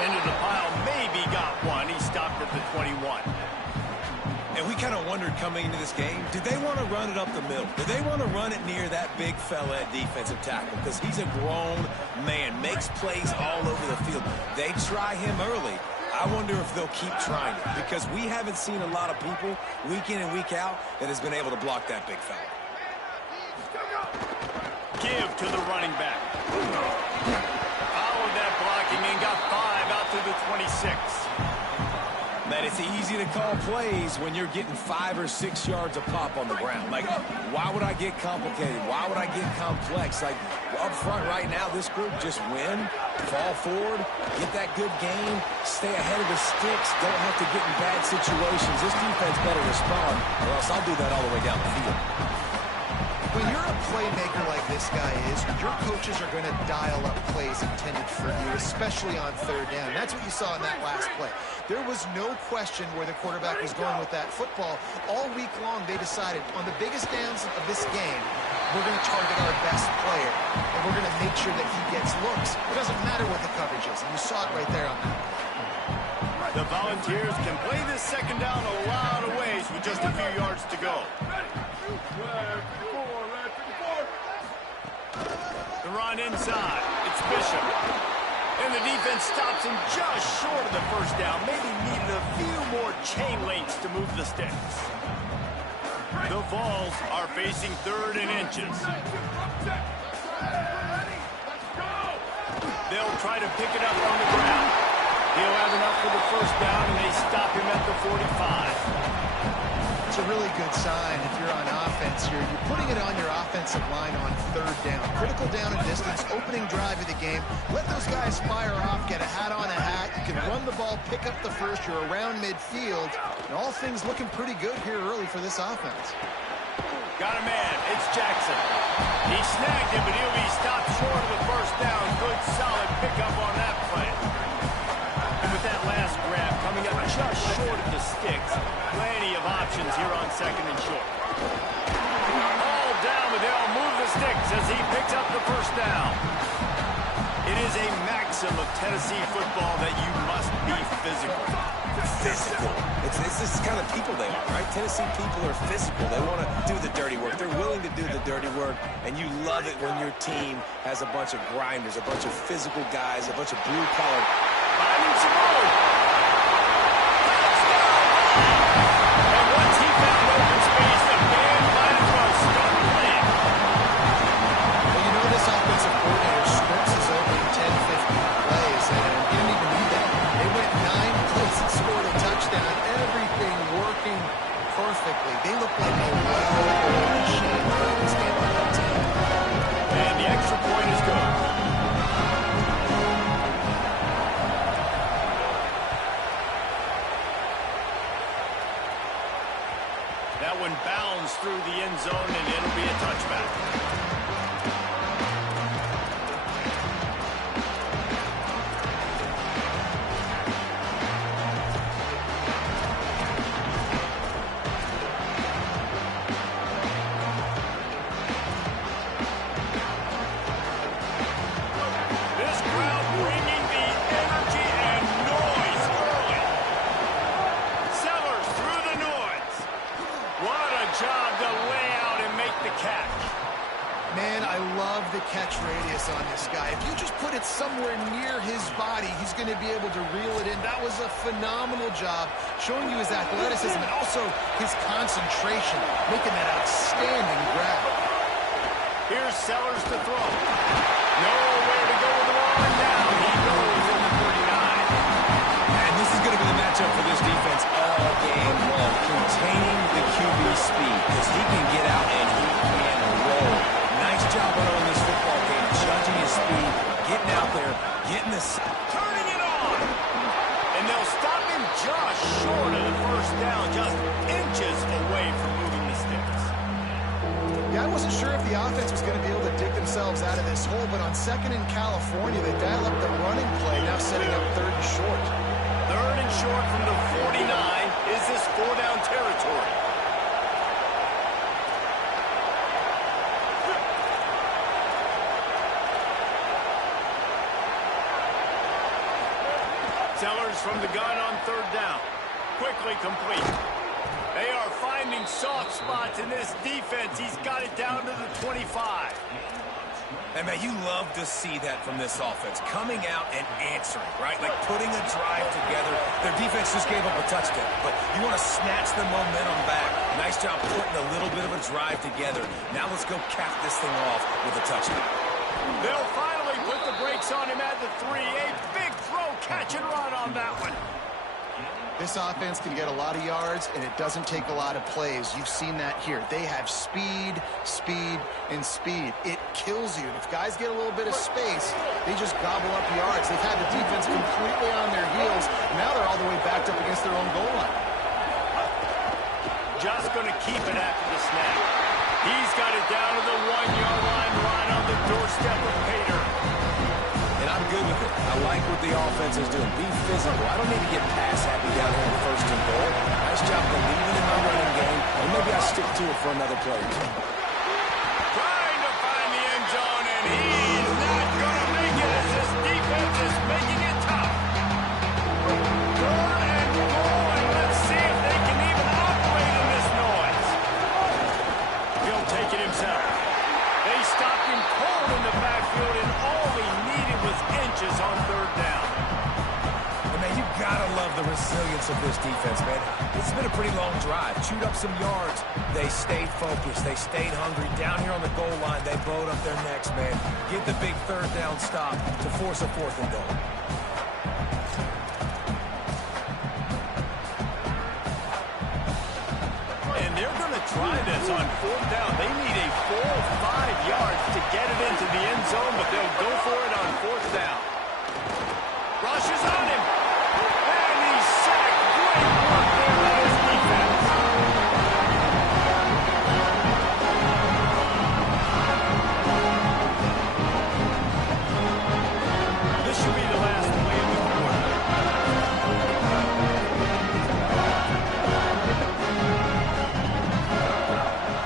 Into the pile, maybe got one. He stopped at the 21. And we kind of wondered coming into this game, did they want to run it up the middle? Did they want to run it near that big fella at defensive tackle? Because he's a grown man, makes plays all over the field. They try him early. I wonder if they'll keep trying it, because we haven't seen a lot of people week in and week out that has been able to block that big fella. Give to the running back. Followed that blocking and got 5 out to the 26. Man, it's easy to call plays when you're getting 5 or 6 yards a pop on the ground. Like, why would I get complicated? Why would I get complex? Like, up front right now, this group just win, fall forward, get that good game, stay ahead of the sticks, don't have to get in bad situations. This defense better respond, or else I'll do that all the way down the field. When you're a playmaker like this guy is, your coaches are going to dial up plays intended for you, especially on third down. That's what you saw in that last play. There was no question where the quarterback was going with that football. All week long, they decided on the biggest downs of this game, we're going to target our best player, and we're going to make sure that he gets looks. It doesn't matter what the coverage is, and you saw it right there on that play. The Volunteers can play this second down a lot of ways with just a few yards to go. The run inside. It's Bishop. And the defense stops him just short of the first down. Maybe needed a few more chain links to move the sticks. The Vols are facing 3rd and inches. They'll try to pick it up on the ground. He'll have enough for the first down, and they stop him at the 45. It's a really good sign if you're on offense. You're putting it on your offensive line on 3rd down. Critical down and distance, opening drive of the game. Let those guys fire off, get a hat on a hat. You can run the ball, pick up the first. You're around midfield. And all things looking pretty good here early for this offense. Got a man. It's Jackson. He snagged him, but he'll be stopped short of the first down. Good, solid pickup on that play. And with that last grab coming up just short of the sticks, plenty of options here on 2nd and short. All down, but they'll move the sticks as he picks up the first down. It is a maxim of Tennessee football that you must be physical. Physical. It's this kind of people they are, right? Tennessee people are physical. They want to do the dirty work. They're willing to do the dirty work, and you love it when your team has a bunch of grinders, a bunch of physical guys, a bunch of blue-collar. Finding some room. And once he found open space, the band might as well start playing. Well, you know this offensive coordinator scripts his opening 10, 15 plays, and he didn't even need that. They went 9 plays and scored a touchdown. Everything working perfectly. They look like a well-oiled machine in this game on that team. And the extra point is good. That one bounds through the end zone, and it'll be a touchback. This crowd bringing the energy and noise early. Sellers through the noise. What a job to lay out and make the catch. Man, I love the catch radius on this guy. If you just put it somewhere near his body, he's going to be able to reel it in. That was a phenomenal job, showing you his athleticism and also his concentration, making that outstanding grab. Here's Sellers to throw. Nowhere to go with the ball, and now he goes in the 39. And this is going to be the matchup for this defense all game long, containing the QB speed, because he can get out and he can roll. Nice job on this football game, judging his speed, getting out there, getting the... Turning it on! And they'll stop him just short of the first down, just inches away from moving the sticks. Yeah, I wasn't sure if the offense was going to be able to dig themselves out of this hole, but on 2nd in California, they dial up the running play, now setting up 3rd and short. 3rd and short from the 49. Is this 4-down territory? from the gun on third down. Quickly complete. They are finding soft spots in this defense. He's got it down to the 25. And, man, you love to see that from this offense. Coming out and answering, right? Like putting a drive together. Their defense just gave up a touchdown. But you want to snatch the momentum back. Nice job putting a little bit of a drive together. Now let's go cap this thing off with a touchdown. They'll finally put the brakes on him at the 3. A big throw, catch and run on that one. This offense can get a lot of yards, and it doesn't take a lot of plays. You've seen that here. They have speed, speed, and speed. It kills you. If guys get a little bit of space, they just gobble up yards. They've had the defense completely on their heels. Now they're all the way backed up against their own goal line. Just going to keep it after the snap. He's got it down to the 1-yard line, right on the doorstep of Pater. And I'm good with it. I like what the offense is doing. Be physical. I don't need to get pass happy down here in first and goal. Nice job believing in my running game. And maybe I stick to it for another play. Trying to find the end zone, and he's not going to make it as this defense is making it tough. Third and goal, and let's see if they can even operate in this noise. He'll take it himself. They stopped him cold in the backfield, and all he needed was inches on third down. And, man, you gotta love the resilience of this defense, man. It's been a pretty long drive. Chewed up some yards. They stayed focused. They stayed hungry. Down here on the goal line, they bowed up their necks, man. Get the big third down stop to force a fourth and goal. And they're going to try this on fourth down. They need a full 5 yards to get it into the end zone, but they'll go for it on fourth down. Rushes on him. And he's sacked. Great work there by his defense. This should be the last play of the quarter.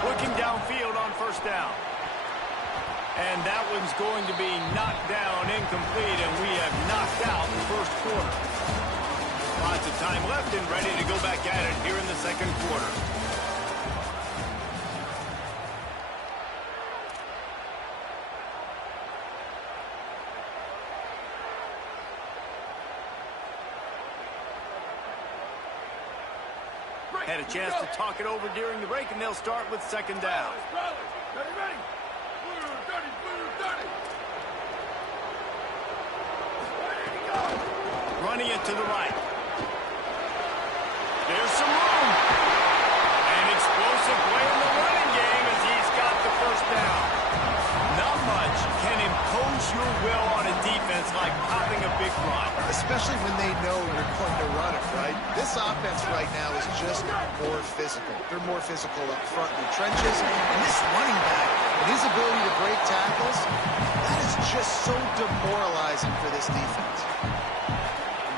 Looking downfield on first down. And that one's going to be knocked down, incomplete, and we have knocked out the first quarter. Lots of time left and ready to go back at it here in the second quarter. Had a chance to talk it over during the break, and they'll start with second down. Ready. Running it to the right. There's some room. An explosive play in the running game as he's got the first down. Not much can impose your will on a defense like popping a big run. Especially when they know you're going to run it, right? This offense right now is just more physical. They're more physical up front in the trenches. And this running back, and his ability to break tackles, that is just so demoralizing for this defense.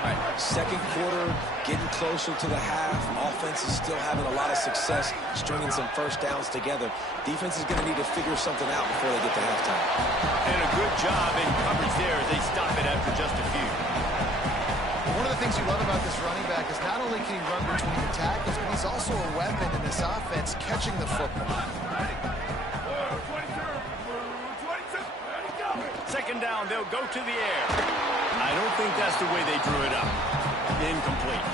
All right, second quarter, getting closer to the half. Offense is still having a lot of success stringing some first downs together. Defense is going to need to figure something out before they get to halftime. And a good job in coverage there. They stop it after just a few. One of the things you love about this running back is not only can he run between the tackles, but he's also a weapon in this offense catching the football. Second down, they'll go to the air. I don't think that's the way they drew it up. Incomplete.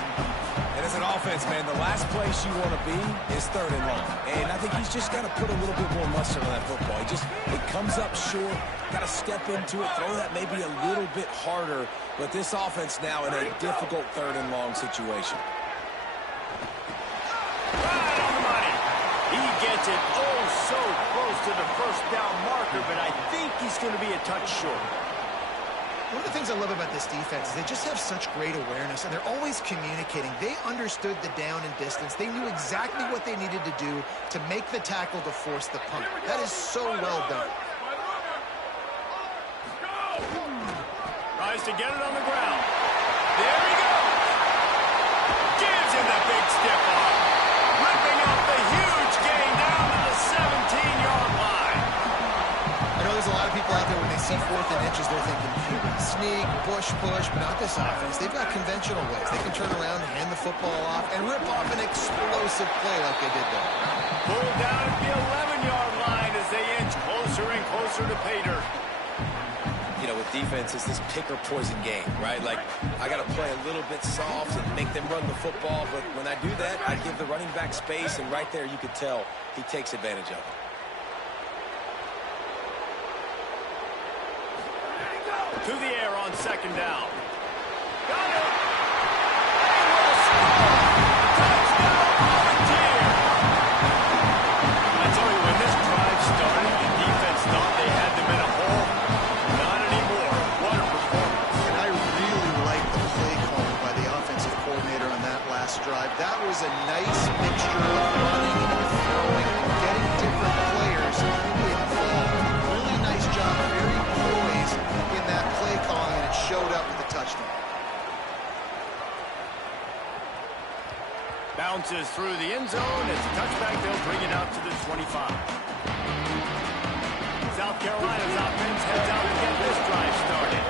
And as an offense, man, the last place you want to be is third and long. And I think he's just got to put a little bit more mustard on that football. It comes up short, got to step into it, throw that maybe a little bit harder. But this offense now in a difficult third and long situation. Right on the money. He gets it so close to the first down marker, but I think he's going to be a touch short. One of the things I love about this defense is they just have such great awareness, and they're always communicating. They understood the down and distance. They knew exactly what they needed to do to make the tackle to force the punt. That is so well done. Tries to get it on the ground. There he goes. Gives him the big stiff arm. Ripping up the huge gain down to the 17-yard line. I know there's a lot of people out there when they see 4th and inches, they're thinking QB sneak, push, but not this offense. They've got conventional ways. They can turn around, hand the football off, and rip off an explosive play like they did there. Pulled down at the 11-yard line as they inch closer and closer to pay dirt. You know, with defense, it's this pick or poison game, right? Like, I got to play a little bit soft and make them run the football, but when I do that, I give the running back space, and right there you could tell he takes advantage of it. To the air on second down. Got it! They will score! Touchdown, Volunteer! I tell you, when this drive started, the defense thought they had them in a hole. Not anymore. What a performance. And I really like the play call by the offensive coordinator on that last drive. That was a nice mixture of running and throwing and getting different players involved. Really nice job, very poised in that play calling, and it showed up with the touchdown. Bounces through the end zone. It's a touchback. They'll bring it out to the 25. South Carolina's offense heads out to get this drive started.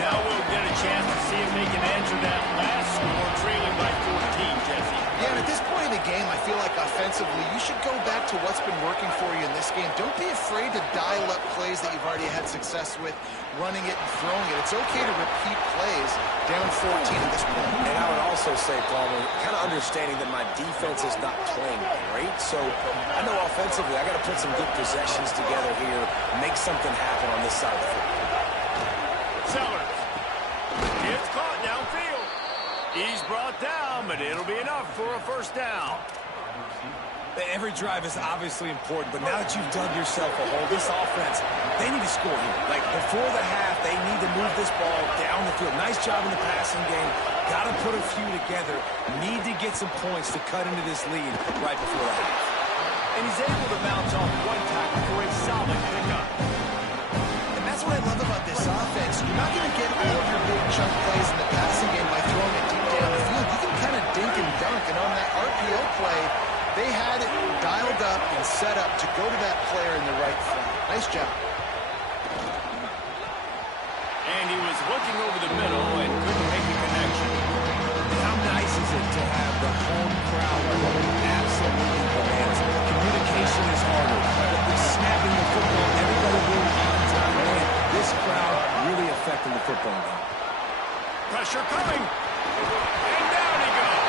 Now we'll get a chance to see if they can answer that last score, trailing by 14, Jesse. Yeah, and at this point in the game, I feel like offensively, you should go back to what's been working for you in this game. Don't be afraid to dial up plays that you've already had success with, running it and throwing it. It's okay to repeat plays down 14 at this point. And I would also say, Palmer, kind of understanding that my defense is not playing great, so I know offensively I got to put some good possessions together here, make something happen on this side of the football. Sellers. It's caught downfield. He's brought down, but it'll be enough for a first down. Every drive is obviously important, but now that you've dug yourself a hole, this offense, they need to score here. Like, before the half, they need to move this ball down the field. Nice job in the passing game. Got to put a few together. Need to get some points to cut into this lead right before the half. And he's able to bounce off one tackle for a solid pickup. And that's what I love about this offense. You're not going to get all of your big chunk plays in the passing game by throwing it deep down the field. You can kind of dink and dunk, and on that RPO play, they had it dialed up and set up to go to that player in the right front. Nice job. And he was looking over the middle and couldn't make the connection. How nice is it to have the home crowd going absolutely bananas? Communication is harder, but the snapping the football, everybody really on time. Man, this crowd really affecting the football game. Pressure coming. And down he goes.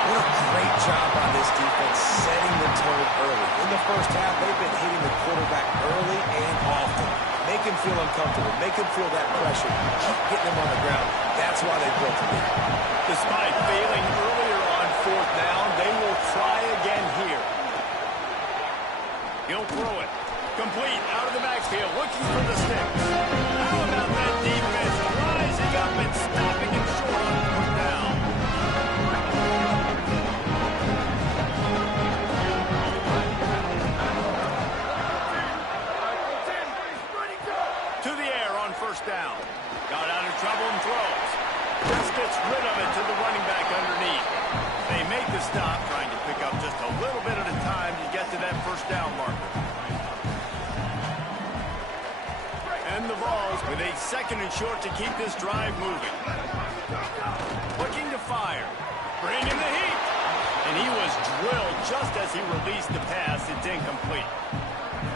What a great job by this defense setting the tone early. In the first half, they've been hitting the quarterback early and often. Make him feel uncomfortable. Make him feel that pressure. Keep getting him on the ground. That's why they built the lead. Despite failing earlier on fourth down, they will try again here. He'll throw it. Complete out of the backfield, looking for the sticks. How about that defense rising up and stopping him short on fourth down? To the air on first down. Got out of trouble and throws. Just gets rid of it to the running back underneath. They make the stop, trying to pick up just a little bit at a time to get to that first down marker. And the Vols with a second and short to keep this drive moving. Looking to fire. Bring in the heat. And he was drilled just as he released the pass. It's incomplete.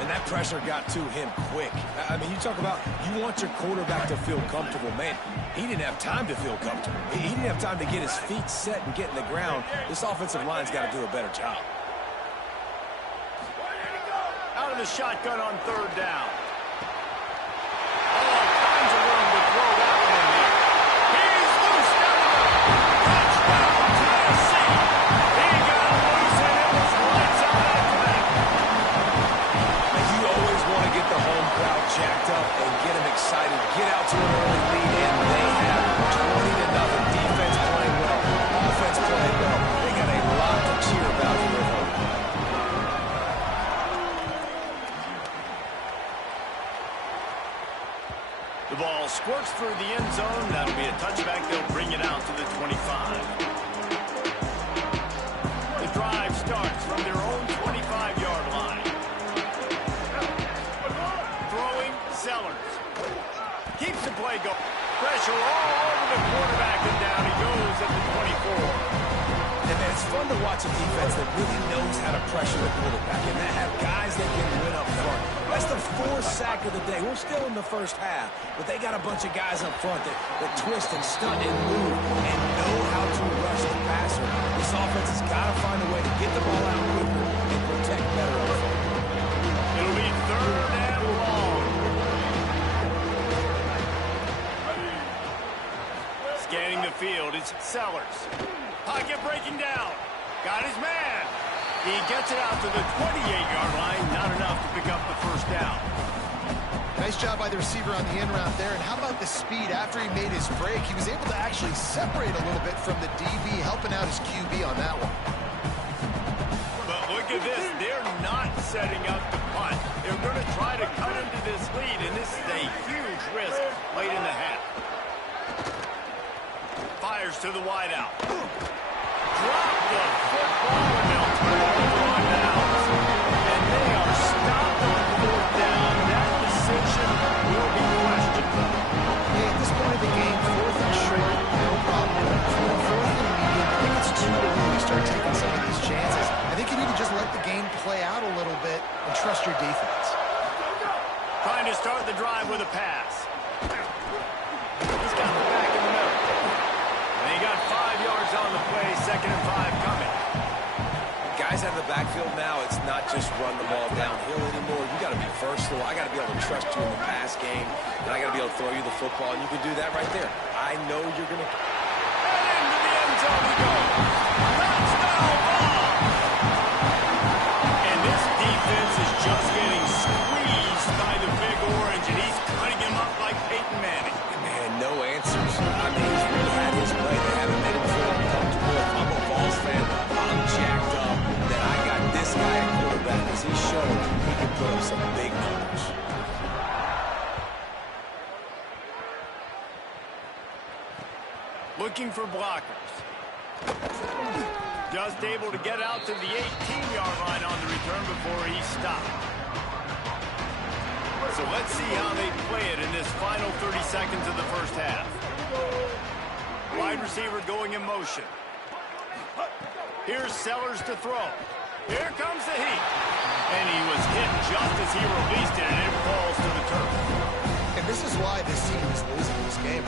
And that pressure got to him quick. I mean, you talk about you want your quarterback to feel comfortable. Man, he didn't have time to feel comfortable. He didn't have time to get his feet set and get in the ground. This offensive line's got to do a better job. Out of the shotgun on third down. All kinds of room to throw that one in there. He's loose down the middle. Touchdown, Tennessee. He got loose and it was lights out after that. You always want to get the home crowd jacked up and get them excited. Get out to an early lead, and they have 20-0. Defense playing well. Offense playing well. They got a lot to cheer about here at home. The ball squirts through the end zone. That'll be a touchback. They'll bring it out to the 25. The drive starts from their own 25-yard line. Throwing Sellers. Keeps the play Pressure all over the quarterback, and down he goes at the 24. And man, it's fun to watch a defense that really knows how to pressure the quarterback and that have guys that can win up front. That's the fourth sack of the day. We're still in the first half, but they got a bunch of guys up front that twist and stunt and move and know how to rush the passer. This offense has got to find a way to get the ball out quicker and protect better up front. It'll be 3rd and long. Scanning the field, it's Sellers. Pocket breaking down. Got his man. He gets it out to the 28-yard line. Not enough to pick up the first down. Nice job by the receiver on the in route there. And how about the speed after he made his break? He was able to actually separate a little bit from the DB, helping out his QB on that one. But look at this. They're not setting up the punt. They're going to try to cut into this lead, and this is a huge risk late in the half. Fires to the wideout. Drop the football, and they'll turn it over on downs. And they are stopped on 4th down. That decision will be questioned. Hey, at this point of the game, 4th and short, no problem. 4th and medium, I think it's too early to start taking some of these chances. I think you need to just let the game play out a little bit and trust your defense. Trying to start the drive with a pass. He's got the back in the middle. And he got 5 yards on the play, 2nd and 5 coming. Guys out of the backfield now, it's not just run the ball downhill anymore. You got to be versatile. I got to be able to trust you in the pass game, and I got to be able to throw you the football, and you can do that right there. I know you're going to... And into the end zone we go. Touchdown ball! And this defense is just getting squeezed by the Big Orange, and he's cutting him up like Peyton Manning. Man, no answers. I mean, he's really had his play. They haven't made him feel uncomfortable. I'm a Vols fan. I'm jacked up that I got this guy at quarterback because he showed he can put up some big numbers. Looking for blockers. Just able to get out to the 18-yard line on the return before he stopped. So let's see how they play it in this final 30 seconds of the first half. Wide receiver going in motion. Here's Sellers to throw. Here comes the heat. And he was hit just as he released it, and it falls to the turf. And this is why this team is losing this game.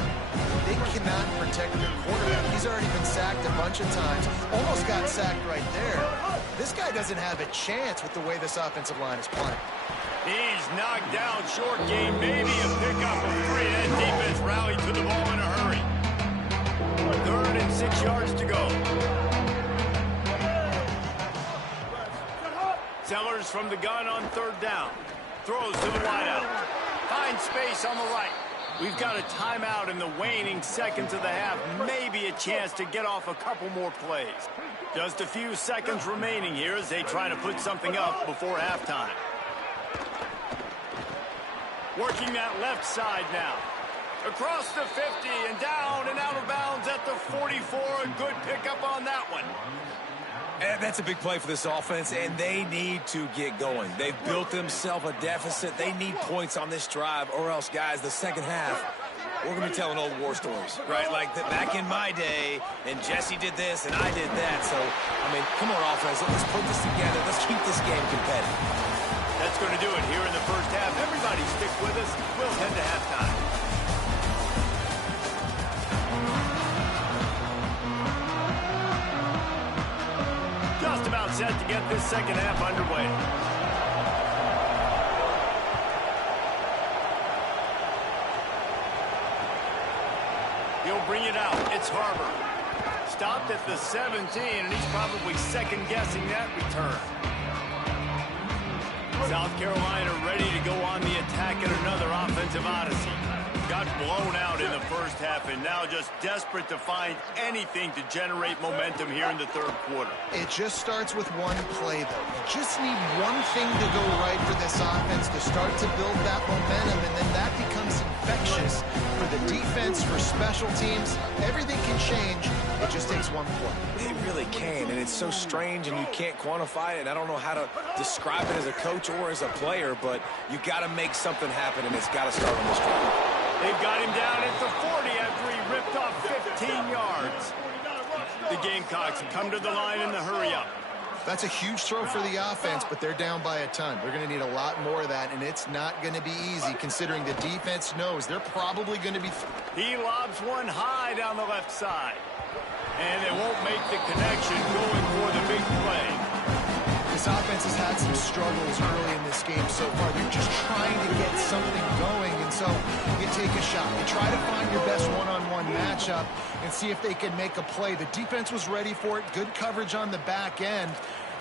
They cannot protect their quarterback. He's already been sacked a bunch of times. Almost got sacked right there. This guy doesn't have a chance with the way this offensive line is playing. He's knocked down short game. Maybe a pickup of 3. That defense rallied to the ball in a hurry. 3rd and 6 yards to go. Sellers from the gun on 3rd down. Throws to the wideout. Finds space on the right. We've got a timeout in the waning seconds of the half. Maybe a chance to get off a couple more plays. Just a few seconds remaining here as they try to put something up before halftime. Working that left side now. Across the 50 and down and out of bounds at the 44. A good pickup on that one. And that's a big play for this offense, and they need to get going. They've built themselves a deficit. They need points on this drive, or else, guys, the second half, we're going to be telling old war stories, right? Like back in my day, and Jesse did this, and I did that. So, I mean, come on, offense. Let's put this together. Let's keep this game competitive. That's going to do it here in the first half. Everybody stick with us. We'll head to halftime. Just about set to get this second half underway. He'll bring it out. It's Harbor. Stopped at the 17, and he's probably second-guessing that return. South Carolina ready to go on the attack in another offensive odyssey. Got blown out in the first half and now just desperate to find anything to generate momentum here in the third quarter. It just starts with one play, though. You just need one thing to go right for this offense to start to build that momentum, and then that becomes infectious for the defense, for special teams. Everything can change. It just takes one play. It really can, and it's so strange, and you can't quantify it, and I don't know how to describe it as a coach or as a player, but you got to make something happen, and it's got to start on this drive. They've got him down at the 40 after he ripped off 15 yards. The Gamecocks come to the line in the hurry-up. That's a huge throw for the offense, but they're down by a ton. They're going to need a lot more of that, and it's not going to be easy considering the defense knows they're probably going to be... He lobs one high down the left side. And they won't make the connection going for the big play. This offense has had some struggles early in this game so far. They're just trying to get something going, and so you take a shot. You try to find your best one-on-one matchup and see if they can make a play. The defense was ready for it. Good coverage on the back end.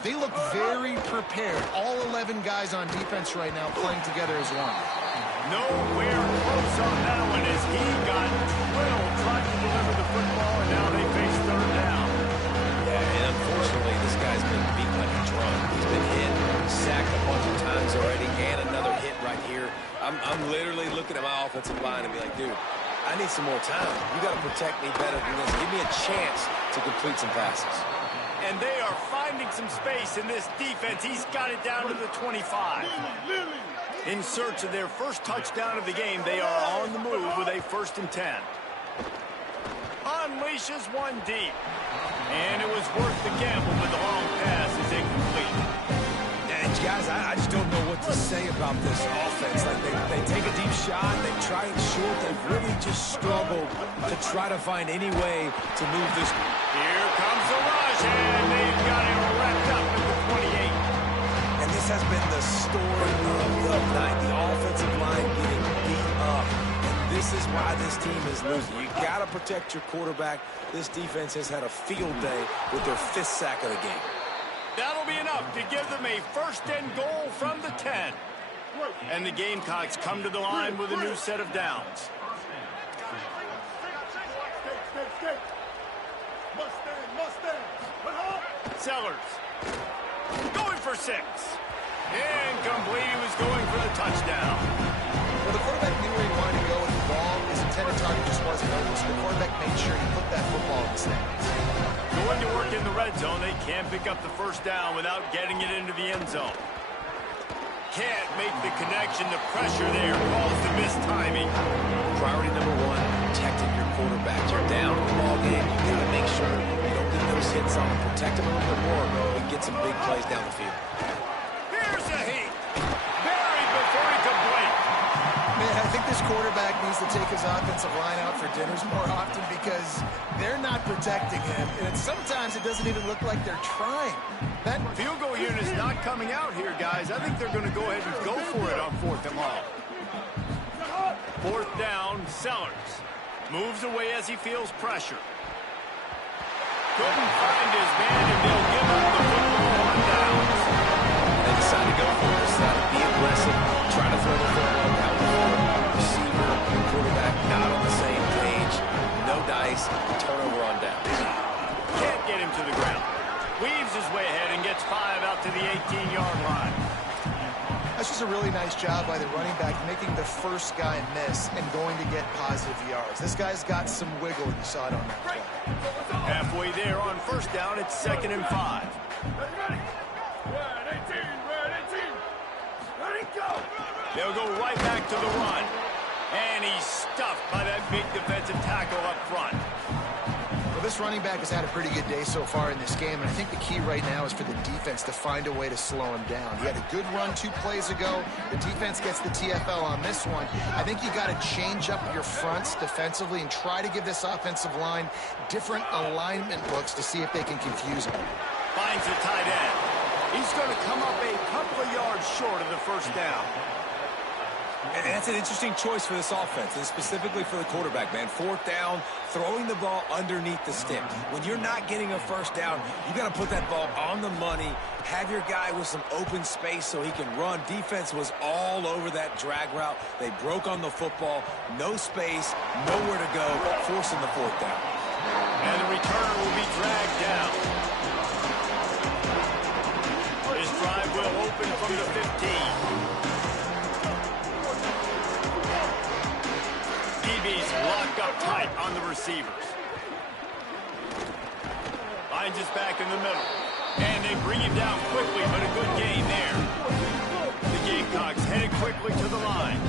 They look very prepared. All 11 guys on defense right now playing together as one. Nowhere close on that one as he got drilled trying to deliver the football, and now they face third down. Yeah, and unfortunately, this guy's been beat like a drum. He's been hit, sacked a bunch of times already, and another hit right here. I'm literally looking at my offensive line and be like, dude, I need some more time. You got to protect me better than this. Give me a chance to complete some passes. And they are finding some space in this defense. He's got it down to the 25. In search of their first touchdown of the game, they are on the move with a 1st and 10. Unleashes one deep. And it was worth the gamble, but the long pass is incomplete. And guys, I just don't know what to say about this offense. Like they take a deep shot, they try it short, they've really just struggled to try to find any way to move this. Here comes the rush, and they've got him wrapped up at the 28. And this has been the story of the night. The offensive line getting beat up. And this is why this team is losing. You got to protect your quarterback. This defense has had a field day with their 5th sack of the game. That'll be enough to give them a 1st and goal from the 10. And the Gamecocks come to the line with a new set of downs. Sellers going for 6. Incomplete. He was going for the touchdown. Well, the quarterback knew where he wanted to go with the ball. His intended target just wasn't open, so the quarterback made sure he put that football in the stands. Going to work in the red zone. They can't pick up the 1st down without getting it into the end zone. Can't make the connection. The pressure there calls the missed timing. Priority number 1, protecting your quarterback. You're down in the ball game. You got to make sure you don't get those hits on them. Protect them a little bit more and get some big plays down the field. Here's a heat. Buried before he could blink. Man, I think this quarterback needs to take his offensive line out for dinners more often because they're not protecting him. And sometimes it doesn't even look like they're trying. That field goal unit is not coming out here, guys. I think they're going to go ahead and go for it on 4th and long. 4th down, Sellers. Moves away as he feels pressure. Couldn't find his man, and they'll give him the football on downs. They decide to go for it. Decide to be aggressive. Try to throw the football down the field. Receiver and quarterback not on the same page. No dice. Turnover on downs. Can't get him to the ground. Weaves his way ahead and gets 5 out to the 18-yard line. That's just a really nice job by the running back, making the first guy miss and going to get positive yards. This guy's got some wiggle, and you saw it on that play. Halfway there on 1st down, it's 2nd and 5. They'll go right back to the run. And he's stuffed by that big defensive tackle up front. Well, this running back has had a pretty good day so far in this game, and I think the key right now is for the defense to find a way to slow him down. He had a good run 2 plays ago. The defense gets the TFL on this one. I think you got to change up your fronts defensively and try to give this offensive line different alignment looks to see if they can confuse him. Finds the tight end. He's going to come up a couple of yards short of the 1st down. And that's an interesting choice for this offense, and specifically for the quarterback, man. 4th down, throwing the ball underneath the stick. When you're not getting a 1st down, you got to put that ball on the money, have your guy with some open space so he can run. Defense was all over that drag route. They broke on the football, no space, nowhere to go, forcing the 4th down. And the returner will be dragged down. This drive will open from the 15. DB's locked up tight on the receivers. Finds his back in the middle. And they bring him down quickly, but a good gain there. The Gamecocks headed quickly to the line.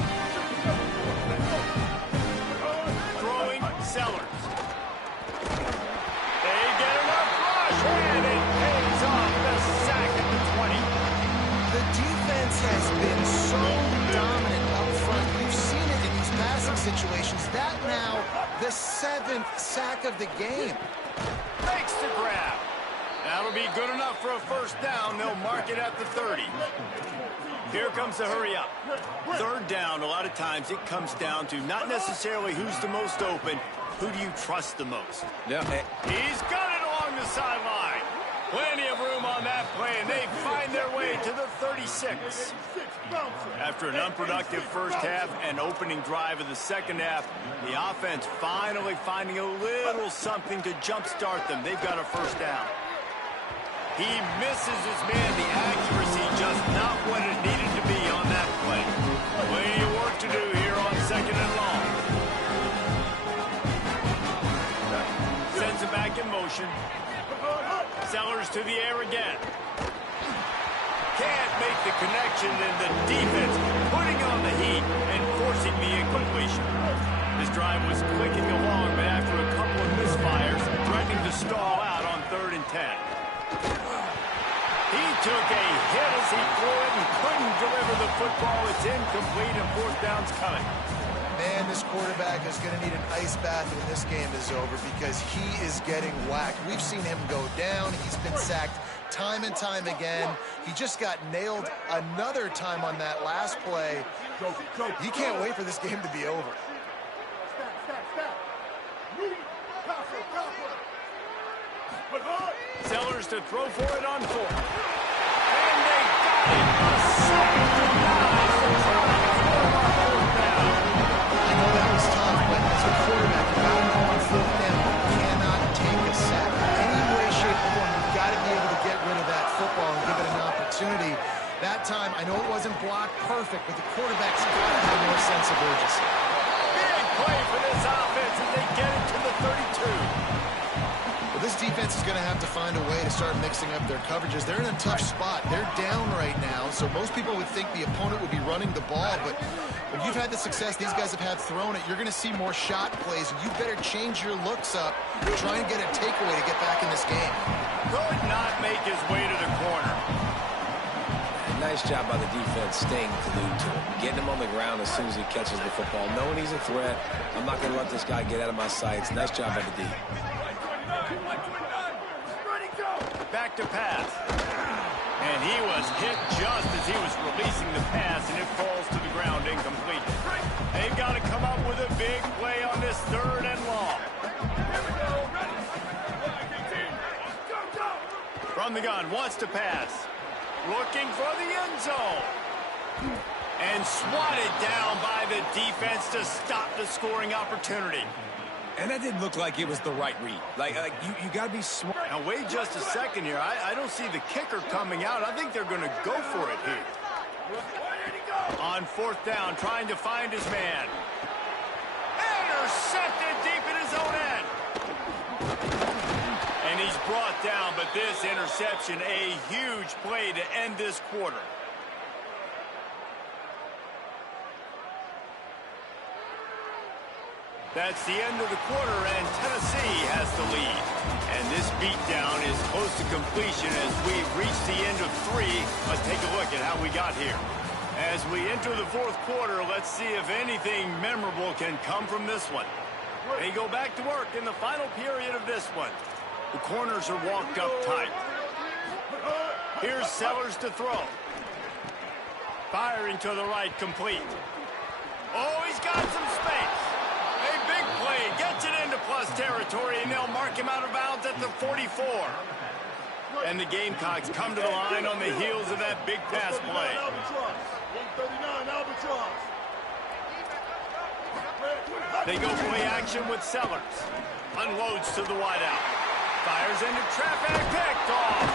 defense has been so dominant up front. You've seen it in these passing situations. That now the 7th sack of the game. Makes the grab. That'll be good enough for a first down. They'll mark it at the 30. Here comes the hurry up. Third down, a lot of times it comes down to not necessarily who's the most open, who do you trust the most? Yeah. He's got it along the sideline. Plenty of room on that play, and they find their way to the 36. After an unproductive first half and opening drive of the second half, the offense finally finding a little something to jumpstart them. They've got a first down. He misses his man. The accuracy just not what it needed to be on that play. Plenty of work to do here on second and long. Sends it back in motion. Sellers to the air again. Can't make the connection, and the defense putting on the heat and forcing the incompletion. This drive was clicking along, but after a couple of misfires, threatening to stall out on 3rd and 10. He took a hit as he threw it and couldn't deliver the football. It's incomplete, and 4th down's coming. Man, this quarterback is going to need an ice bath when this game is over because he is getting whacked. We've seen him go down. He's been sacked time and time again. He just got nailed another time on that last play. He can't wait for this game to be over. Sellers to throw for it on 4th. And they got it. A second to 9 to try to score on 4th down. I know that was tough, but as a quarterback, you got to know on 4th down, you cannot take a sack. Any way, shape, or form, you've got to be able to get rid of that football and give it an opportunity. That time, I know it wasn't blocked perfect, but the quarterback's got to have more sense of urgency. Big play for this offense as they get it to the 32. Well, this defense is going to have to find a way to start mixing up their coverages. They're in a tough spot. They're down right now, so most people would think the opponent would be running the ball, but when you've had the success these guys have had throwing it, you're going to see more shot plays. You better change your looks up, try and get a takeaway to get back in this game. Could not make his way to the corner. Nice job by the defense staying glued to him, getting him on the ground as soon as he catches the football, knowing he's a threat. I'm not going to let this guy get out of my sights. Nice job by the D. Back to pass. And he was hit just as he was releasing the pass, and it falls to the ground incomplete. They've got to come up with a big play on this 3rd and long. From the gun, wants to pass. Looking for the end zone. And swatted down by the defense to stop the scoring opportunity. And that didn't look like it was the right read. Like you got to be smart. Now, wait just a second here. I don't see the kicker coming out. I think they're going to go for it here. On 4th down, trying to find his man. Intercepted deep in his own end. And he's brought down, but this interception, a huge play to end this quarter. That's the end of the quarter, and Tennessee has the lead. And this beatdown is close to completion as we reach the end of 3. Let's take a look at how we got here. As we enter the 4th quarter, let's see if anything memorable can come from this one. They go back to work in the final period of this one. The corners are walked up tight. Here's Sellers to throw. Firing to the right, complete. Oh, he's got some space. A big play, gets it into plus territory, and they'll mark him out of bounds at the 44. And the Gamecocks come to the line on the heels of that big pass play. They go play action with Sellers. Unloads to the wideout. Fires into traffic, picked off.